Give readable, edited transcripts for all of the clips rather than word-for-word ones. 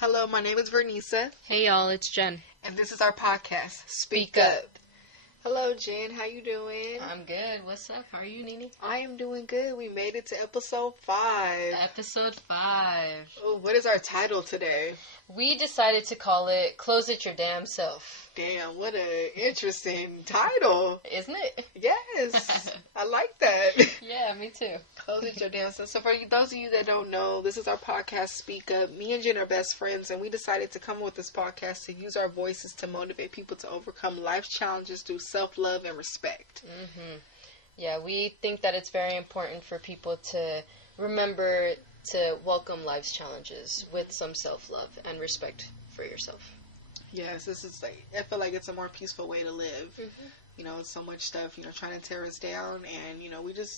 Hello, my name is Vernisa. Hey y'all, it's Jen. And this is our podcast, Speak Up. Hello, Jen. How you doing? I'm good. What's up? How are you, Nene? I am doing good. We made it to episode 5. Episode 5. Oh, what is our title today? We decided to call it Close It Your Damn Self. Damn, what an interesting title. Isn't it? Yes. I like that. Yeah, me too. Close It Your Damn Self. So for those of you that don't know, this is our podcast, Speak Up. Me and Jen are best friends, and we decided to come up with this podcast to use our voices to motivate people to overcome life challenges through self-love and respect. Yeah, we think that it's very important for people to remember to welcome life's challenges with some self-love and respect for yourself. Yes, this is like, I feel like it's a more peaceful way to live. You know, it's so much stuff, trying to tear us down, and,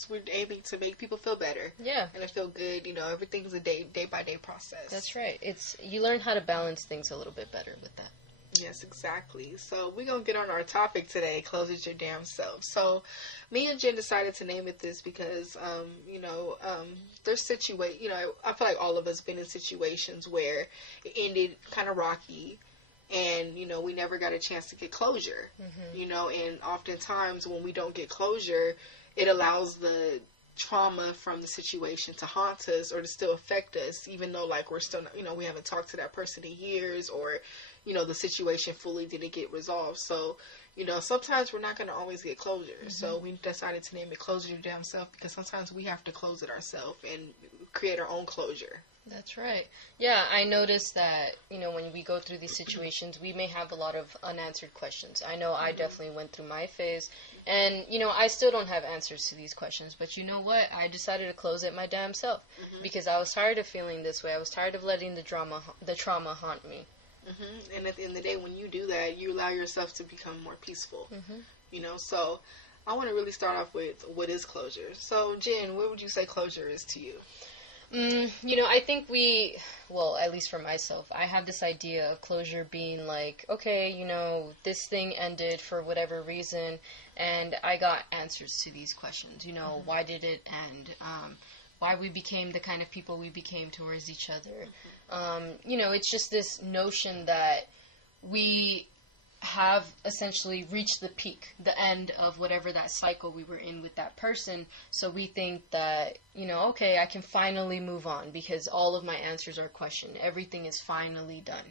we're aiming to make people feel better. Yeah. And to feel good, everything's a day by day process. That's right. You learn how to balance things a little bit better with that. Yes, exactly. So we're going to get on our topic today, Close It Your Damn Self. So me and Jen decided to name it this because, there's I feel like all of us been in situations where it ended kind of rocky and, we never got a chance to get closure, and oftentimes when we don't get closure, it allows the trauma from the situation to haunt us or to still affect us, even though we're still, we haven't talked to that person in years or, the situation fully didn't get resolved. So, sometimes we're not going to always get closure. So we decided to name it Close Your Damn Self because sometimes we have to close it ourselves and create our own closure. That's right. Yeah, I noticed that, when we go through these situations, we may have a lot of unanswered questions. I know I definitely went through my phase, and, I still don't have answers to these questions, but you know what? I decided to close it my damn self because I was tired of feeling this way. I was tired of letting the trauma haunt me. And at the end of the day, when you do that, you allow yourself to become more peaceful, so I want to really start off with what is closure. So, Jen, what would you say closure is to you? I think at least for myself, I have this idea of closure being like, okay, this thing ended for whatever reason, and I got answers to these questions. Why did it end? Why we became the kind of people we became towards each other. It's just this notion that we have essentially reached the peak, the end of whatever that cycle we were in with that person. So we think that, okay, I can finally move on because all of my answers are questioned. Everything is finally done.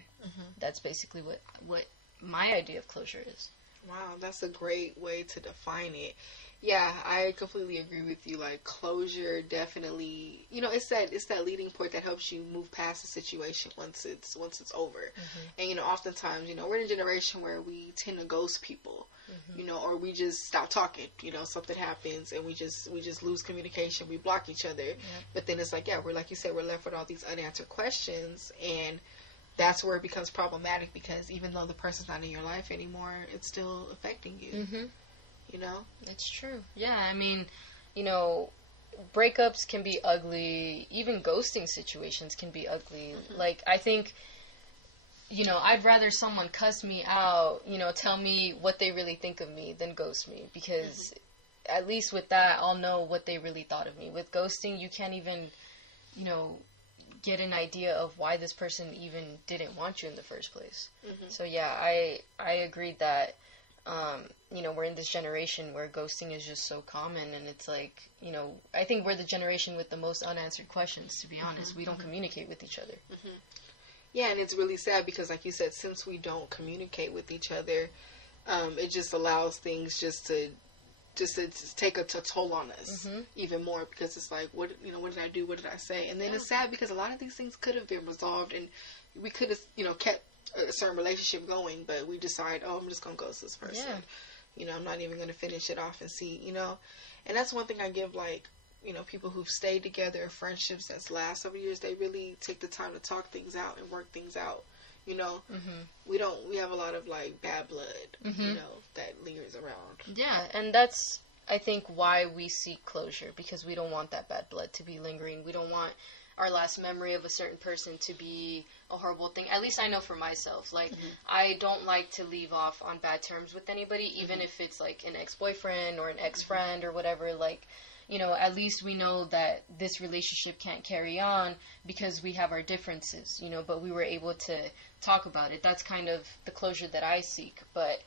That's basically what my idea of closure is. Wow, that's a great way to define it. Yeah, I completely agree with you. Closure definitely, it's that leading point that helps you move past the situation once it's over. And oftentimes, we're in a generation where we tend to ghost people, or we just stop talking. Something happens and we just lose communication. We block each other. But then it's we're like you said, we're left with all these unanswered questions, and that's where it becomes problematic because even though the person's not in your life anymore, it's still affecting you. It's true. Yeah, I mean, breakups can be ugly. Even ghosting situations can be ugly. I think, I'd rather someone cuss me out, tell me what they really think of me than ghost me. Because at least with that, I'll know what they really thought of me. With ghosting, you can't even, get an idea of why this person even didn't want you in the first place. So, yeah, I agreed that we're in this generation where ghosting is just so common, and it's I think we're the generation with the most unanswered questions, to be honest. We don't communicate with each other. Yeah, and it's really sad because, like you said, since we don't communicate with each other, it just allows things just to take a toll on us even more because it's what did I do? What did I say? And then it's sad because a lot of these things could have been resolved and we could have, kept a certain relationship going, but we decide, I'm just going to ghost this person. I'm not even going to finish it off and see, and that's one thing I give, people who've stayed together, friendships that's last several years, they really take the time to talk things out and work things out. We have a lot of bad blood, that lingers around. Yeah, and that's, I think, why we seek closure, because we don't want that bad blood to be lingering. We don't want our last memory of a certain person to be a horrible thing. At least I know for myself. I don't like to leave off on bad terms with anybody, even if it's an ex-boyfriend or an ex-friend or whatever. at least we know that this relationship can't carry on because we have our differences, but we were able to talk about it. That's kind of the closure that I seek. But,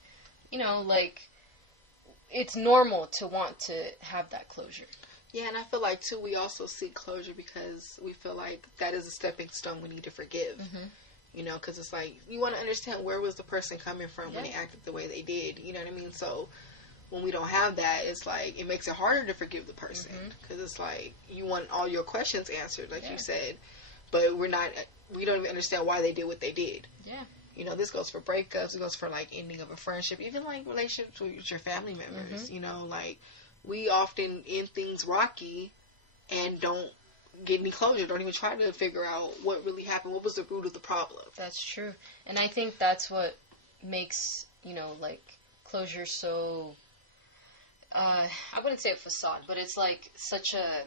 it's normal to want to have that closure. Yeah, and I feel like, too, we also seek closure because we feel like that is a stepping stone we need to forgive. Because it's like, you want to understand where was the person coming from when they acted the way they did. You know what I mean? So when we don't have that, it's like, it makes it harder to forgive the person. Because it's like, you want all your questions answered, like you said. But we don't even understand why they did what they did. Yeah. This goes for breakups. It goes for, ending of a friendship. Even, relationships with your family members. We often end things rocky and don't get any closure. Don't even try to figure out what really happened. What was the root of the problem? That's true. And I think that's what makes, closure so... I wouldn't say a facade, but it's, such a...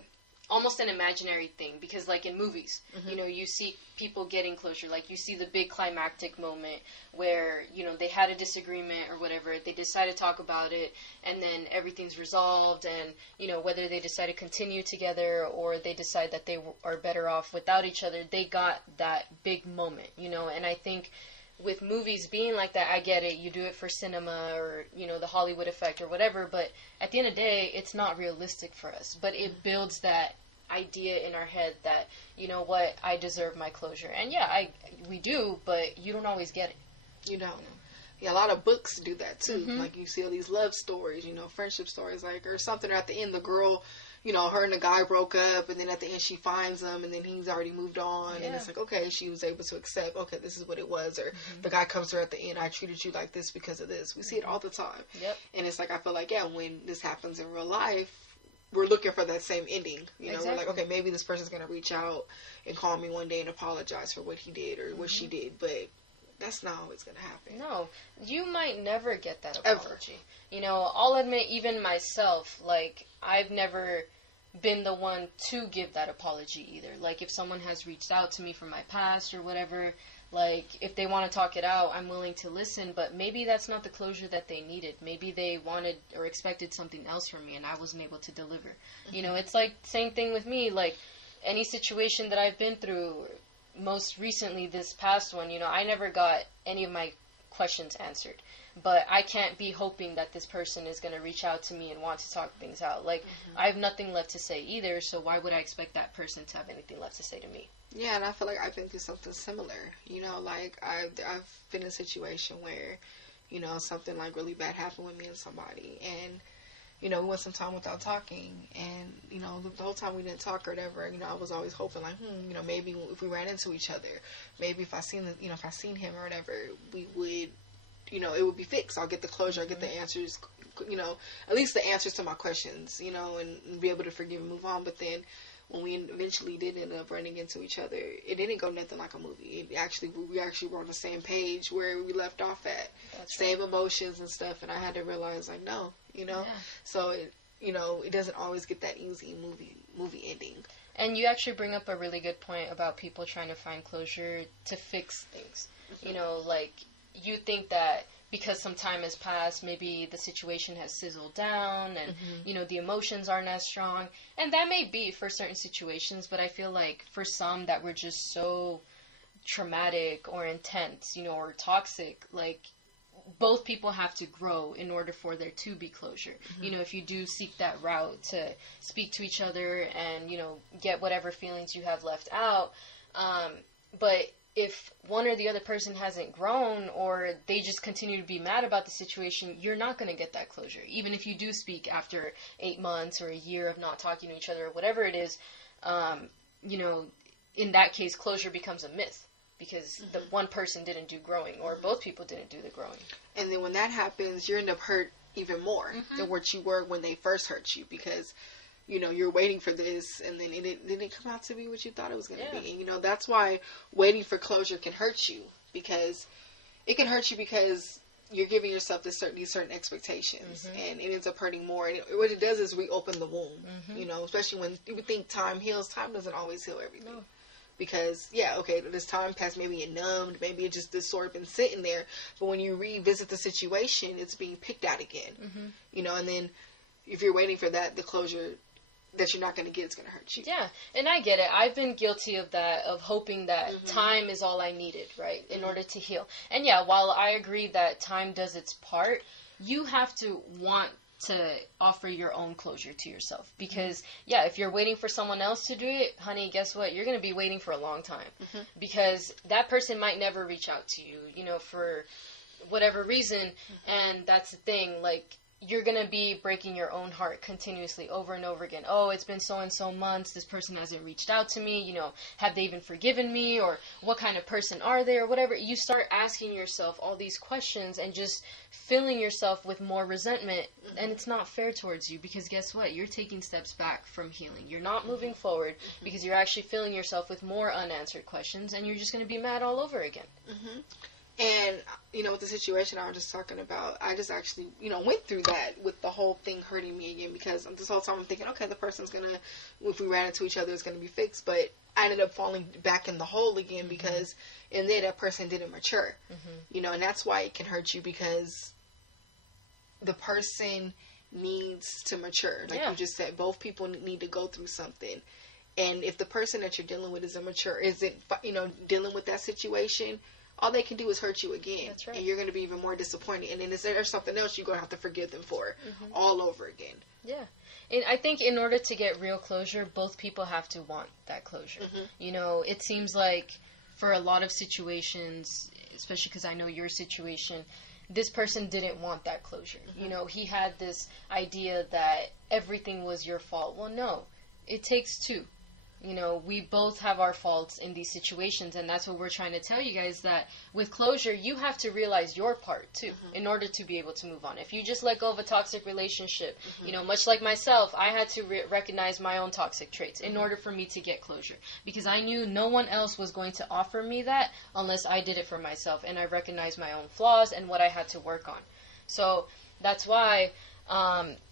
almost an imaginary thing, because in movies, you see people getting closure. You see the big climactic moment where, they had a disagreement or whatever, they decide to talk about it, and then everything's resolved, and, whether they decide to continue together or they decide that they are better off without each other, they got that big moment, and I think with movies being like that, I get it, you do it for cinema or, the Hollywood effect or whatever, but at the end of the day, it's not realistic for us. But it builds that idea in our head that, I deserve my closure. And yeah, we do, but you don't always get it. You don't. Yeah, a lot of books do that too. You see all these love stories, friendship stories, or something, or at the end the girl, her and the guy broke up, and then at the end she finds him, and then he's already moved on, and it's like, okay, she was able to accept, okay, this is what it was, or the guy comes to her at the end, I treated you like this because of this. We see it all the time. Yep. And it's like, I feel like, when this happens in real life, we're looking for that same ending. Exactly. We're like, okay, maybe this person's going to reach out and call me one day and apologize for what he did or what she did, but that's not always going to happen. No, you might never get that apology. Ever. I'll admit, even myself, I've never been the one to give that apology either. If someone has reached out to me from my past or whatever, if they want to talk it out, I'm willing to listen, but maybe that's not the closure that they needed. Maybe they wanted or expected something else from me and I wasn't able to deliver. It's same thing with me, any situation that I've been through, most recently this past one, I never got any of my questions answered. But I can't be hoping that this person is going to reach out to me and want to talk things out. I have nothing left to say either, so why would I expect that person to have anything left to say to me? Yeah, and I feel like I've been through something similar. I've been in a situation where, something really bad happened with me and somebody, and we went some time without talking, and the whole time we didn't talk or whatever, I was always hoping maybe if we ran into each other, maybe if I seen him or whatever, we would, it would be fixed. I'll get the closure, I'll get the answers, at least the answers to my questions, and be able to forgive and move on. But then when we eventually did end up running into each other, it didn't go nothing like a movie. We actually were on the same page where we left off at. That's same right. Emotions and stuff, and I had to realize, no, Yeah. So, it doesn't always get that easy movie ending. And you actually bring up a really good point about people trying to find closure to fix things. You think that because some time has passed, maybe the situation has sizzled down and, the emotions aren't as strong. And that may be for certain situations, but I feel like for some that were just so traumatic or intense, or toxic, both people have to grow in order for there to be closure. If you do seek that route to speak to each other and, get whatever feelings you have left out. But if one or the other person hasn't grown or they just continue to be mad about the situation, you're not going to get that closure. Even if you do speak after 8 months or a year of not talking to each other or whatever it is, in that case, closure becomes a myth because the one person didn't do growing or both people didn't do the growing. And then when that happens, you end up hurt even more than what you were when they first hurt you because you're waiting for this, and then it didn't come out to be what you thought it was going to be. And, that's why waiting for closure can hurt you, because it can hurt you because you're giving yourself these certain expectations, and it ends up hurting more. And what it does is reopen the wound, especially when you would think time heals. Time doesn't always heal everything. No. Because, this time passed, maybe it numbed, maybe it just this sort of been sitting there. But when you revisit the situation, it's being picked out again, and then if you're waiting for that, the closure that you're not going to get is going to hurt you. Yeah, and I get it. I've been guilty of that, of hoping that time is all I needed, right, in order to heal. And yeah, while I agree that time does its part, you have to want to offer your own closure to yourself. Because, yeah, if you're waiting for someone else to do it, honey, guess what? You're going to be waiting for a long time. Because that person might never reach out to you, you know, for whatever reason. And that's the thing, like, you're going to be breaking your own heart continuously over and over again. Oh, it's been so and so months. This person hasn't reached out to me. You know, have they even forgiven me? Or what kind of person are they? Or whatever. You start asking yourself all these questions and just filling yourself with more resentment. And it's not fair towards you, because guess what? You're taking steps back from healing. You're not moving forward because you're actually filling yourself with more unanswered questions, and you're just going to be mad all over again. And, you know, with the situation I was just talking about, I just actually, you know, went through that with the whole thing hurting me again, because this whole time I'm thinking, okay, the person's going to, if we ran into each other, it's going to be fixed. But I ended up falling back in the hole again because in there that person didn't mature. You know, and that's why it can hurt you, because the person needs to mature. Like you just said, both people need to go through something. And if the person that you're dealing with is immature, isn't, you know, dealing with that situation, all they can do is hurt you again. That's right. And you're going to be even more disappointed. And then there's something else you're going to have to forgive them for all over again. Yeah. And I think in order to get real closure, both people have to want that closure. You know, it seems like for a lot of situations, especially because I know your situation, this person didn't want that closure. You know, he had this idea that everything was your fault. Well, no. It takes two. You know, we both have our faults in these situations, and that's what we're trying to tell you guys, that with closure, you have to realize your part, too, in order to be able to move on. If you just let go of a toxic relationship, you know, much like myself, I had to recognize my own toxic traits in order for me to get closure, because I knew no one else was going to offer me that unless I did it for myself, and I recognized my own flaws and what I had to work on. So that's why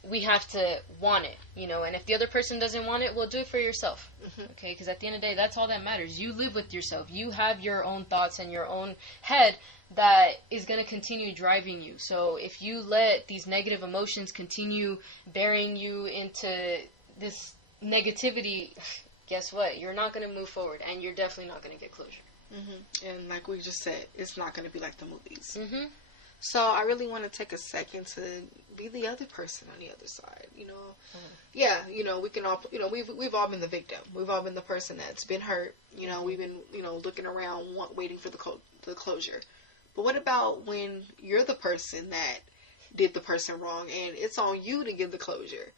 we have to want it, you know, and if the other person doesn't want it, well, do it for yourself, okay, because at the end of the day, that's all that matters. You live with yourself. You have your own thoughts and your own head that is going to continue driving you. So if you let these negative emotions continue burying you into this negativity, guess what? You're not going to move forward, and you're definitely not going to get closure. And like we just said, it's not going to be like the movies. So I really want to take a second to be the other person on the other side, you know. Yeah, you know, we can all, you know, we've all been the victim. We've all been the person that's been hurt. You know, we've been, you know, looking around, waiting for the closure. But what about when you're the person that did the person wrong, and it's on you to give the closure?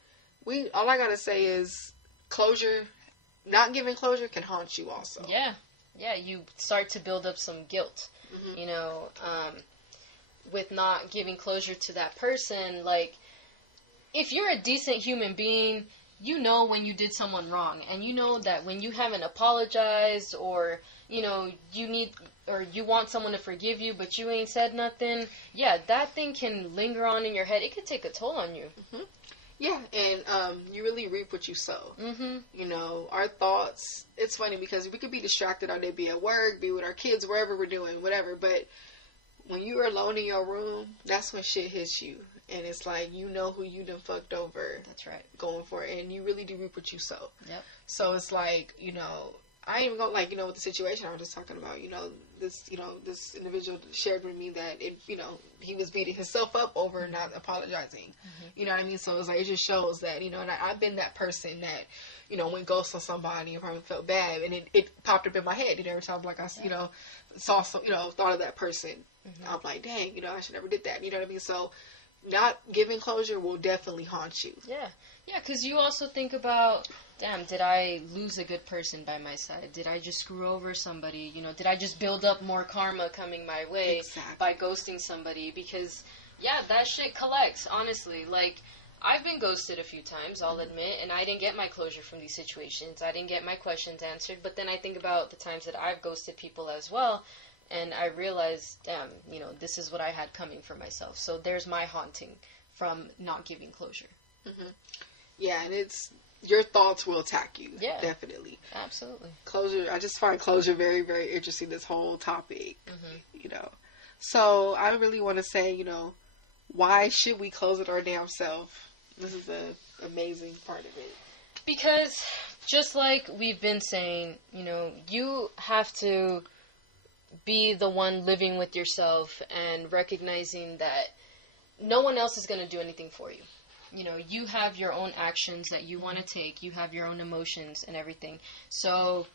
All I gotta say is closure, not giving closure can haunt you also. Yeah, you start to build up some guilt, you know, with not giving closure to that person. Like, if you're a decent human being, you know when you did someone wrong, and you know that when you haven't apologized, or, you know, you want someone to forgive you, but you ain't said nothing, yeah, that thing can linger on in your head. It could take a toll on you. Yeah, and you really reap what you sow. You know, our thoughts, it's funny because we could be distracted all day, be at work, be with our kids, wherever we're doing, whatever, but when you're alone in your room, that's when shit hits you. And it's like, you know who you done fucked over. That's right. Going for it. And you really do reap what you sow. Yep. So it's like, you know, I ain't even gonna, like, you know, with the situation I was just talking about, you know, this individual shared with me that, you know, he was beating himself up over not apologizing. You know what I mean? So it's like, it just shows that, you know, and I've been that person that, you know, went ghost on somebody and probably felt bad, and it popped up in my head. And every time, like, I, you know, saw some, you know, thought of that person, I'm like, dang, you know, I should never did that. You know what I mean? So not giving closure will definitely haunt you. Yeah, because you also think about, damn, did I lose a good person by my side? Did I just screw over somebody? You know, did I just build up more karma coming my way by ghosting somebody? Because, yeah, that shit collects, honestly. Like, I've been ghosted a few times, I'll admit, and I didn't get my closure from these situations. I didn't get my questions answered, but then I think about the times that I've ghosted people as well, and I realized, damn, you know, this is what I had coming for myself. So there's my haunting from not giving closure. Yeah, and it's, your thoughts will attack you. Yeah. Definitely. Absolutely. Closure, I just find closure very, very interesting, this whole topic, you know. So I really want to say, you know, why should we close it our damn self? This is the amazing part of it. Because just like we've been saying, you have to be the one living with yourself and recognizing that no one else is going to do anything for you. You have your own actions that you want to take. You have your own emotions and everything. So,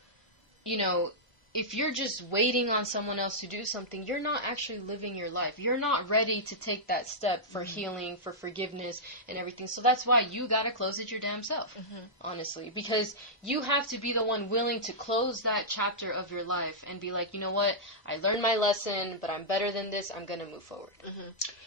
if you're just waiting on someone else to do something, you're not actually living your life. You're not ready to take that step for healing, for forgiveness, and everything. So that's why you got to close it your damn self, honestly. Because you have to be the one willing to close that chapter of your life and be like, you know what? I learned my lesson, but I'm better than this. I'm going to move forward.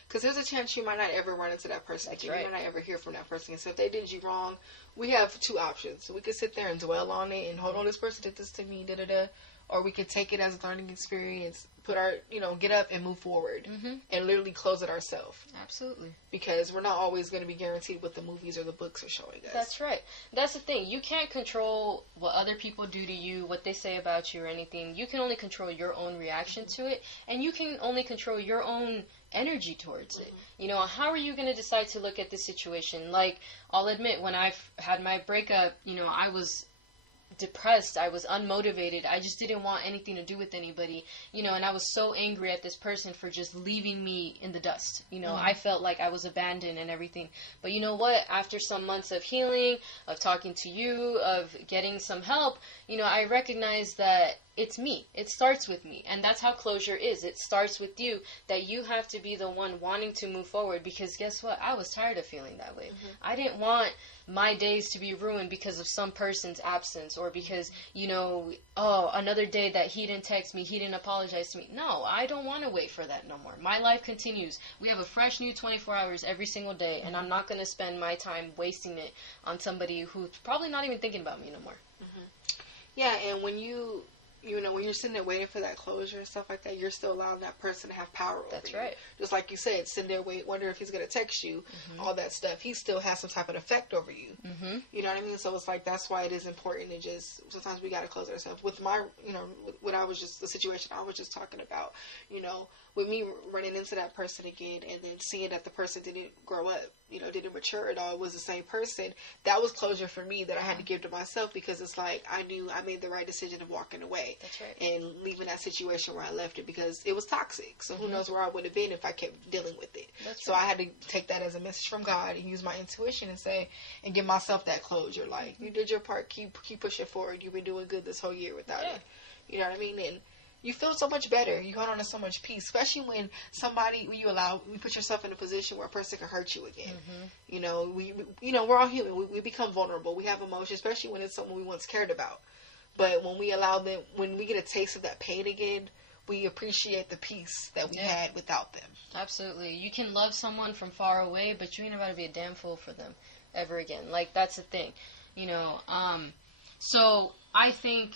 Because there's a chance you might not ever run into that person. That's You right. might not ever hear from that person. So if they did you wrong, we have two options. We could sit there and dwell on it and hold on, this person did this to me, da-da-da. Or we could take it as a learning experience, put our, get up and move forward and literally close it ourselves. Absolutely. Because we're not always going to be guaranteed what the movies or the books are showing us. That's right. That's the thing. You can't control what other people do to you, what they say about you or anything. You can only control your own reaction to it, and you can only control your own energy towards it. How are you going to decide to look at this situation? Like, I'll admit, when I've had my breakup, I was depressed. I was unmotivated. I just didn't want anything to do with anybody, and I was so angry at this person for just leaving me in the dust. I felt like I was abandoned and everything. But you know what? After some months of healing, of talking to you, of getting some help, I recognized that it's me. It starts with me. And that's how closure is. It starts with you, that you have to be the one wanting to move forward, because guess what? I was tired of feeling that way. I didn't want my days to be ruined because of some person's absence, or because, another day that he didn't text me, he didn't apologize to me. No, I don't want to wait for that no more. My life continues. We have a fresh new 24 hours every single day, and I'm not going to spend my time wasting it on somebody who's probably not even thinking about me no more. Yeah, and when when you're sitting there waiting for that closure and stuff like that, you're still allowing that person to have power over you. That's right. Just like you said, sitting there wonder if he's going to text you, all that stuff. He still has some type of effect over you. You know what I mean? So it's like, that's why it is important to just, sometimes we got to close ourselves. With my, the situation I was just talking about, with me running into that person again and then seeing that the person didn't grow up, didn't mature at all, was the same person, that was closure for me that I had to give to myself, because it's like, I knew I made the right decision of walking away. That's right. And leaving that situation where I left it, because it was toxic. So who knows where I would have been if I kept dealing with it. That's so right. I had to take that as a message from God and use my intuition and say, and give myself that closure. Like, you did your part, keep pushing forward. You've been doing good this whole year without it. You know what I mean? And you feel so much better. You hold on to so much peace, especially when you put yourself in a position where a person can hurt you again. We're all human. We become vulnerable. We have emotions, especially when it's someone we once cared about. But when we get a taste of that pain again, we appreciate the peace that we had without them. Absolutely. You can love someone from far away, but you ain't about to be a damn fool for them ever again. Like, that's the thing. So I think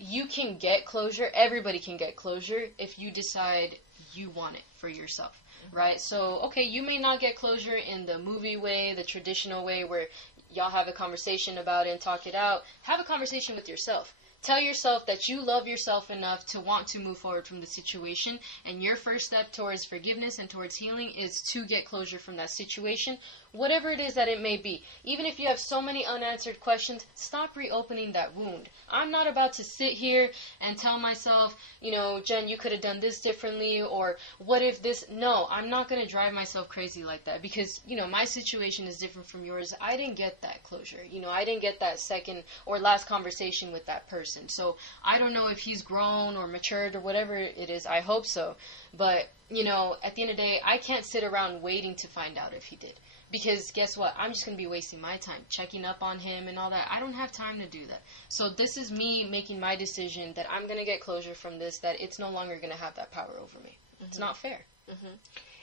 you can get closure. Everybody can get closure if you decide you want it for yourself, right? So, okay, you may not get closure in the movie way, the traditional way where y'all have a conversation about it and talk it out. Have a conversation with yourself. Tell yourself that you love yourself enough to want to move forward from the situation, and your first step towards forgiveness and towards healing is to get closure from that situation, whatever it is that it may be. Even if you have so many unanswered questions, stop reopening that wound. I'm not about to sit here and tell myself, Jen, you could have done this differently, or what if this... No, I'm not going to drive myself crazy like that, because, my situation is different from yours. I didn't get that closure. I didn't get that second or last conversation with that person. So I don't know if he's grown or matured or whatever it is. I hope so. But, at the end of the day, I can't sit around waiting to find out if he did. Because guess what? I'm just going to be wasting my time checking up on him and all that. I don't have time to do that. So this is me making my decision that I'm going to get closure from this, that it's no longer going to have that power over me. It's not fair.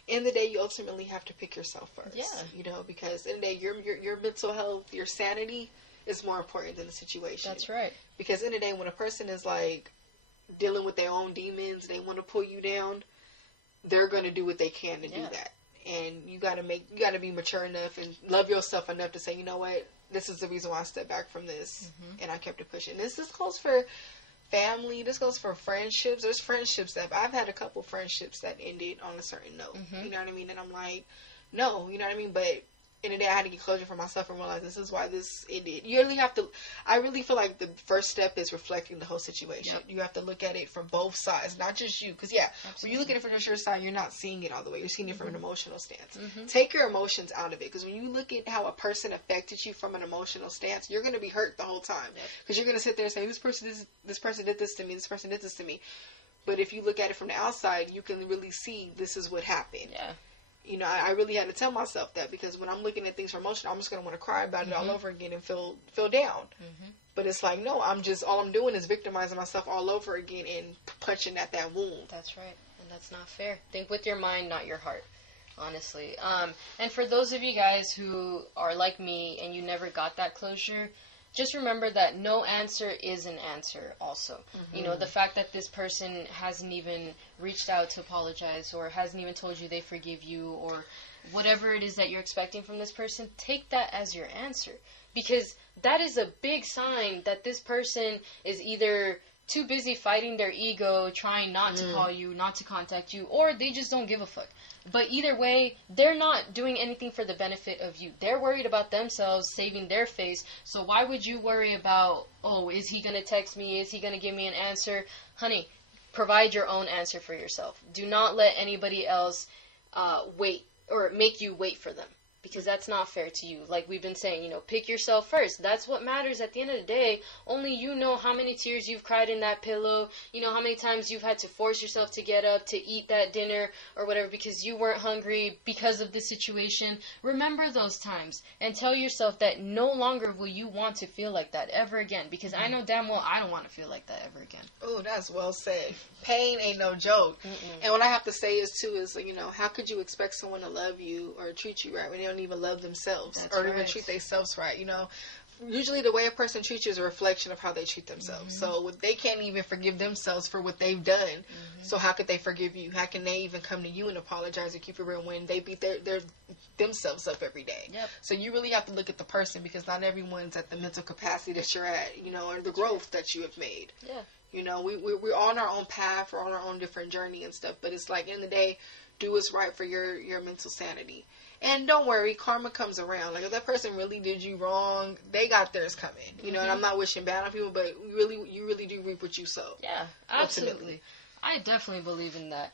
In the day, you ultimately have to pick yourself first. Yeah. Because in the day, your mental health, your sanity is more important than the situation. That's right. Because in the day, when a person is like dealing with their own demons, they want to pull you down, they're going to do what they can to do that. And you got to be mature enough and love yourself enough to say, you know what, this is the reason why I stepped back from this, and I kept it pushing. This goes for family. This goes for friendships. There's friendships that I've had a couple friendships that ended on a certain note. You know what I mean? And I'm like, no, you know what I mean? But in the day, I had to get closure for myself and realize this is why this ended. You really have to. I really feel like the first step is reflecting the whole situation. Yep. You have to look at it from both sides, not just you. Because when you look at it from your side, you're not seeing it all the way. You're seeing it from an emotional stance. Take your emotions out of it. Because when you look at how a person affected you from an emotional stance, you're going to be hurt the whole time. Because you're going to sit there and say, this person did this to me. This person did this to me. But if you look at it from the outside, you can really see this is what happened. Yeah. You know, I really had to tell myself that, because when I'm looking at things from emotion, I'm just going to want to cry about it all over again and feel down. But it's like, no, all I'm doing is victimizing myself all over again and punching at that wound. That's right. And that's not fair. Think with your mind, not your heart, honestly. And for those of you guys who are like me and you never got that closure, just remember that no answer is an answer also. You know, the fact that this person hasn't even reached out to apologize or hasn't even told you they forgive you or whatever it is that you're expecting from this person, take that as your answer. Because that is a big sign that this person is either too busy fighting their ego, trying not to call you, not to contact you, or they just don't give a fuck. But either way, they're not doing anything for the benefit of you. They're worried about themselves, saving their face. So why would you worry about, oh, is he going to text me? Is he going to give me an answer? Honey, provide your own answer for yourself. Do not let anybody else wait or make you wait for them. Because that's not fair to you. Like we've been saying, you know, pick yourself first. That's what matters at the end of the day. Only you know how many tears you've cried in that pillow. You know how many times you've had to force yourself to get up to eat that dinner or whatever because you weren't hungry because of the situation. Remember those times and tell yourself that no longer will you want to feel like that ever again. Because I know damn well I don't want to feel like that ever again. Oh, that's well said. Pain ain't no joke. And what I have to say is, too, is, you know, how could you expect someone to love you or treat you right when they don't even love themselves? That's or right. even treat themselves right, you know? Usually the way a person treats you is a reflection of how they treat themselves. So they can't even forgive themselves for what they've done. So how could they forgive you? How can they even come to you and apologize and keep it real when they beat their themselves up every day? Yep. So you really have to look at the person, because not everyone's at the mental capacity that you're at, you know, or the growth that you have made. Yeah. You know, we're on our own path, we're on our own different journey and stuff, but it's like, in the day, do what's right for your mental sanity. And don't worry, karma comes around. Like, if that person really did you wrong, they got theirs coming. You know, and I'm not wishing bad on people, but you really do reap what you sow. Yeah, absolutely. I definitely believe in that.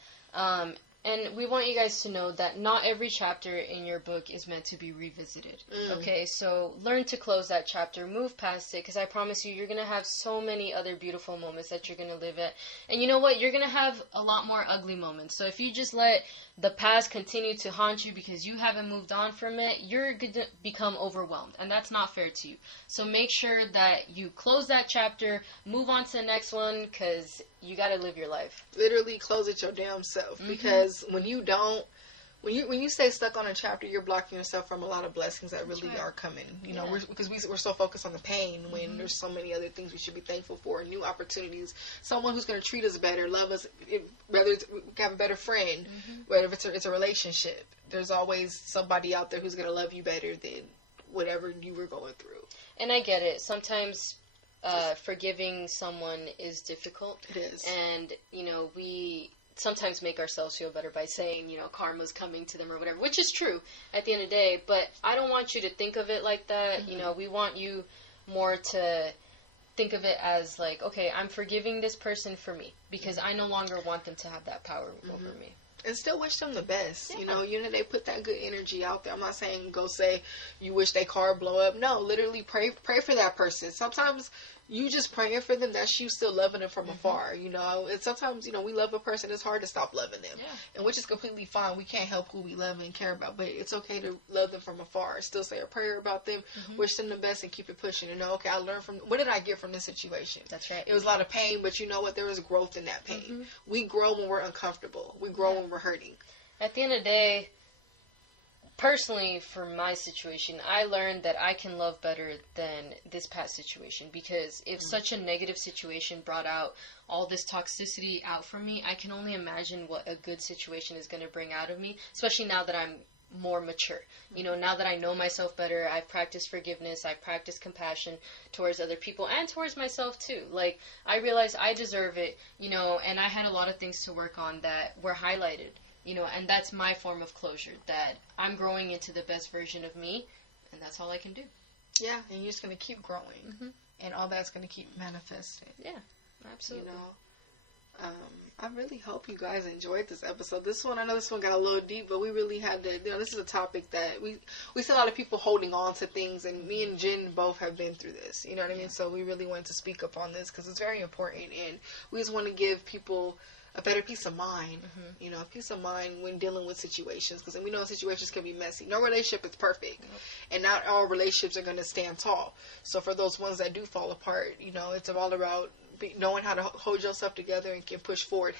And we want you guys to know that not every chapter in your book is meant to be revisited. Okay, so learn to close that chapter, move past it, because I promise you're going to have so many other beautiful moments that you're going to live at. And you know what? You're going to have a lot more ugly moments. So if you just let the past continue to haunt you because you haven't moved on from it, you're going to become overwhelmed. And that's not fair to you. So make sure that you close that chapter, move on to the next one, because you got to live your life. Literally close it your damn self. Because when you don't, when you stay stuck on a chapter, you're blocking yourself from a lot of blessings that really are coming. You know, we're so focused on the pain when there's so many other things we should be thankful for, new opportunities, someone who's going to treat us better, love us, whether it's, have a better friend, whether it's a relationship. There's always somebody out there who's going to love you better than whatever you were going through. And I get it. Sometimes forgiving someone is difficult. It is. And, you know, we sometimes make ourselves feel better by saying, you know, karma's coming to them or whatever, which is true at the end of the day. But I don't want you to think of it like that. You know, we want you more to think of it as like, okay, I'm forgiving this person for me because I no longer want them to have that power over me. And still wish them the best. You know, they put that good energy out there. I'm not saying go say you wish their car blow up. No, literally pray for that person. Sometimes you just praying for them, that's you still loving them from afar, you know. And sometimes, you know, we love a person, it's hard to stop loving them. And which is completely fine. We can't help who we love and care about, but it's okay to love them from afar. Still say a prayer about them, wish them the best, and keep it pushing. You know, okay, I learned from, what did I get from this situation? That's right. It was a lot of pain, but you know what? There was growth in that pain. We grow when we're uncomfortable. We grow when we're hurting. At the end of the day, personally, for my situation, I learned that I can love better than this past situation, because if such a negative situation brought out all this toxicity out from me, I can only imagine what a good situation is going to bring out of me, especially now that I'm more mature. You know, now that I know myself better, I've practiced forgiveness, I've practiced compassion towards other people and towards myself too. Like, I realized I deserve it, you know, and I had a lot of things to work on that were highlighted You know, and that's my form of closure, that I'm growing into the best version of me, and that's all I can do. Yeah, and you're just going to keep growing. Mm-hmm. And all that's going to keep manifesting. Yeah, absolutely. You know, I really hope you guys enjoyed this episode. This one, I know this one got a little deep, but we really had to, you know, this is a topic that we see a lot of people holding on to things, and me and Jen both have been through this. You know what I mean? So we really wanted to speak up on this because it's very important, and we just want to give people a better peace of mind, you know, peace of mind when dealing with situations, because we know situations can be messy. No relationship is perfect, and not all relationships are going to stand tall. So for those ones that do fall apart, you know, it's all about knowing how to hold yourself together and can push forward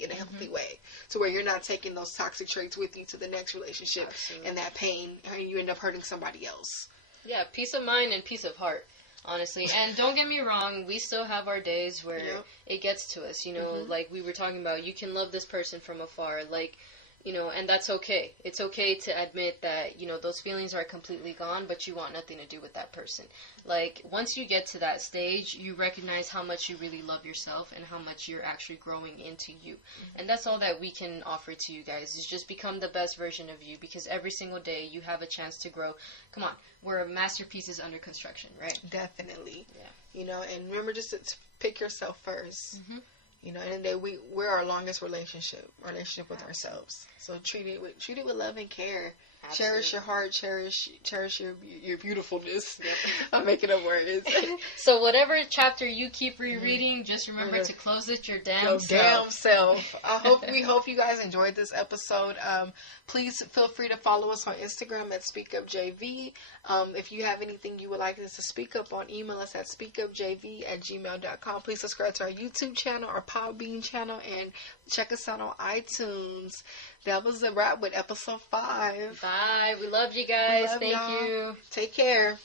in a healthy way, to where you're not taking those toxic traits with you to the next relationship. Absolutely. And that pain, and you end up hurting somebody else. Yeah, peace of mind and peace of heart. Honestly, and don't get me wrong, we still have our days where it gets to us, you know, like we were talking about, you can love this person from afar, like, you know, and that's okay. It's okay to admit that, you know, those feelings are completely gone, but you want nothing to do with that person. Like, once you get to that stage, you recognize how much you really love yourself and how much you're actually growing into you. And that's all that we can offer to you guys, is just become the best version of you, because every single day you have a chance to grow. Come on, we're masterpieces under construction, right? Definitely. Yeah. You know, and remember just to pick yourself first. You know, and then we're our longest relationship with ourselves. So treat it with love and care. Absolutely. Cherish your heart. Cherish your beautifulness. Yep. I'm making up words. So whatever chapter you keep rereading, just remember to close it your damn self. We hope you guys enjoyed this episode. Please feel free to follow us on Instagram at SpeakUpJV. If you have anything you would like us to speak up on, email us at speakupjv@gmail.com. Please subscribe to our YouTube channel, our Podbean channel, and check us out on iTunes. That was a wrap with episode 5. Bye. We love you guys. Thank you. Take care.